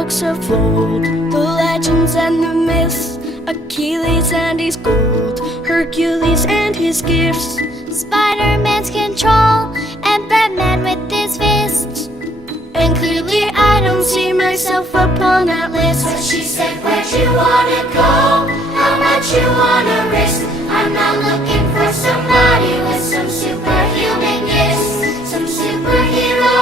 books of old, the legends and the myths, Achilles and his gold, Hercules and his gifts, Spider-Man's control, and Batman with his fists. And clearly I don't see myself upon that list. But she said, where'd you wanna go? How much you wanna risk? I'm not looking for somebody with some superhuman gifts, some superhero,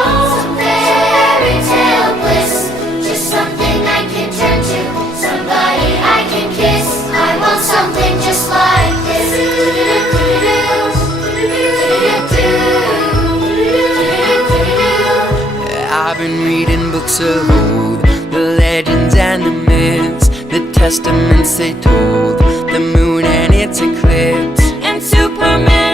some fairy tale bliss. Just something I can turn to, somebody I can kiss. I want something just like this. I've been reading books of old, the legends and the myths, the testaments they told, the moon and its eclipse, and Superman